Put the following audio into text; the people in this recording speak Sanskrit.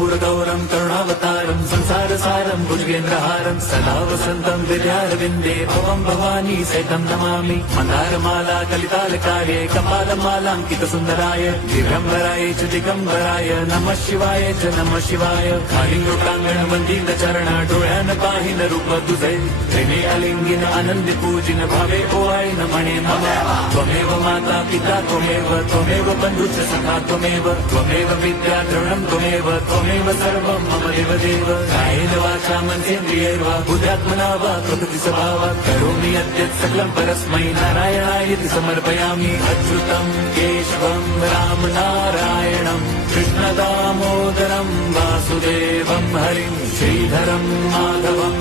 कर्पूरगौरं करुणावतारं संसारसारं भुजगेन्द्रहारं सदा वसन्तं विद्यारविन्दे भवं भवानी सहितं नमामि। मन्दारमाला कलितालकार्ये कपालमालाङ्कितसुन्दराय दिगम्बराय च दिगम्बराय नमः शिवाय च नमः शिवाय। कालिङ्गोटाङ्गणवन्दितचरण डोळ्यान पाहिन रूप तुझे प्रेमे अलिंगिन आनंदी पूजिन भावे ओवाय नमणे नमः। त्वमेव माता पिता त्वमेव बन्धुश्च सखा त्वमेव विद्या द्रविणं त्वमेव सर्वं मम देवदेव। कायेन वाचा मनसेन्द्रियैर्वा बुद्ध्यात्मना वा प्रकृतिस्वभावात् करोमि यद्यत् सकलं परस्मै नारायणायति समर्पयामि। अच्युतं केशवं राम नारायणं कृष्णदामोदरं वासुदेवं हरिं श्रीधरं माधवं